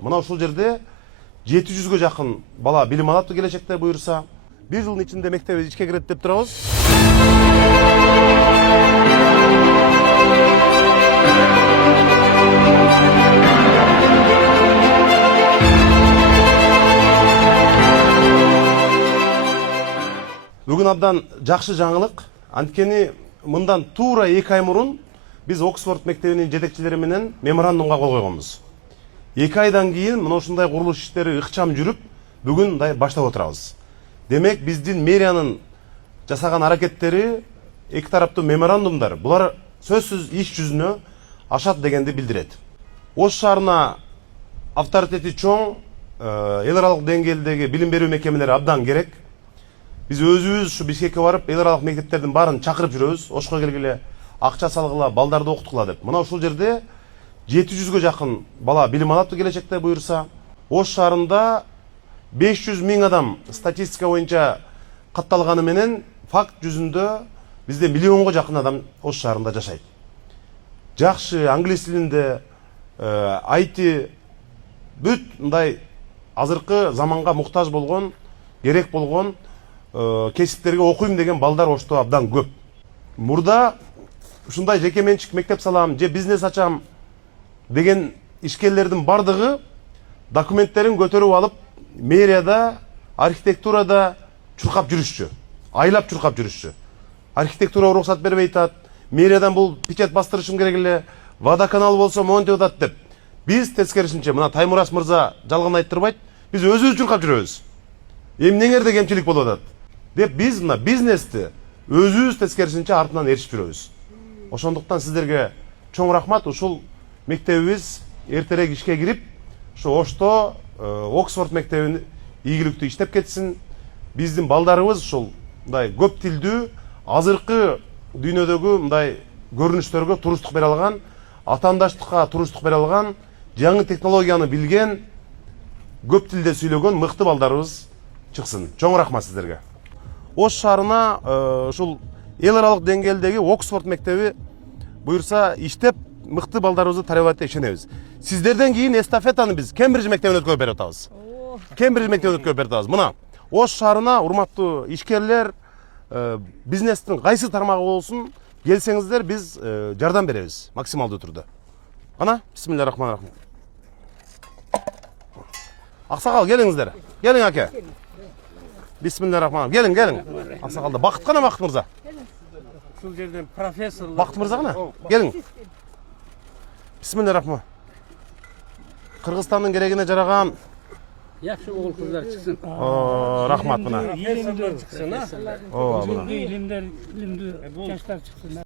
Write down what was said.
Мына ушул жерде 700-ге жакын бала билим алат келечекте буюрса. 1 жылдын ичинде мектебибиз ишке кирет деп турабыз. Бүгүн абдан жакшы жаңылык. Анткени мындан туура 2 ай мурун биз Оксфорд мектебинин жетекчилери менен меморандумга кол койгонбуз. 2 айдан кийин мына ушундай курулуш иштери ыкчам жүрүп, бүгүн мындай баштап отурабыз. Демек, биздин мэриянын жасаган аракеттери, эки тараптуу меморандумдар, булар сөзсүз иш жүзүнө ашат дегенди билдирет. Ош шаарына авторитети чоң, эл аралык деңгээлдеги билим берүү мекемелери абдан керек. Биз өзүбүз ушу Бишкекке барып, эл аралык мектептердин баарын чакырып жүрөбүз. Ошко келгиле, акча салгыла, балдарды окуткула деп. Мына ушул жерде 700-ге жакын бала билим алат келечекте буюрса. Ош шаарында 500 000 адам статистика боюнча катталганы менен факт жүзүндө бизде миллионго жакын адам Ош шаарында жашайт. Жакшы англис тилинде, IT бүт мындай азыркы заманга муктаж болгон, керек болгон кесиптерге окуйм деген балдар Ошто абдан көп. Мурда ушундай жеке менчик мектеп салам, же бизнес ачам деген ишкерлердин бардыгы документтерин көтөрүп алып, мэрияда, архитектурада чуркап жүрүшчү. Айлап чуркап жүрүшчү. Архитектура уруксат бербей атат, мэриядан бул печать бастырышым керек эле, водоканал болсо монтип атат деп. Биз тескерисинче, мына Таймурас мырза жалган айттырбайт, биз өзүбүз чуркап жүрөбүз. Эмнеңерде кемчилик болуп атат деп биз мына бизнести өзүбүз тескерисинче артынан ээрчип жүрөбүз. Ошондуктан сиздерге чоң рахмат. Ушул мектебибиз эртерээк ишке кирип, ушу Ошто Оксфорд мектебин ийгиликтүү иштеп кетсин. Биздин балдарыбыз ушул мындай көп тилдүү, азыркы дүйнөдөгү мындай көрүнүштөргө туруштук бере алган, атаандаштыкка туруштук бере алган, жаңы технологияны билген, көп тилде сүйлөгөн мыкты балдарыбыз чыксын. Чоң рахмат сиздерге. Ош шаарына ушул эл аралык деңгээлдеги Оксфорд мектеби буюрса иштеп, мыкты балдарыбызды тарбиялайт деп ишенебиз. Сиздерден кийин эстафетаны биз Кембридж мектебине өткөрүп берип атабыз. Кембридж мектебине өткөрүп берип атабыз. Мына Ош шаарына урматтуу ишкерлер, бизнестин кайсы тармагы болсун, келсеңиздер биз жардам беребиз максималдуу түрдө. Ана, бисмиллахиррахманиррахим. Аксакал, келиңиздер. Келиң аке. Бисмиллахиррахманиррахим. Келиң. Аксакалда Бакыт кана, Бакыт мырза. Ушул жерден профессор. Бакыт мырза кана. Келиң. Бисмиллахиррахман. Кыргызстандын керегине жараган Yaxşı oğul kızlar çıksın. Рахмат мына. Профессорлар çıksın ha. Ооба. Ilmler, gençler çıksın.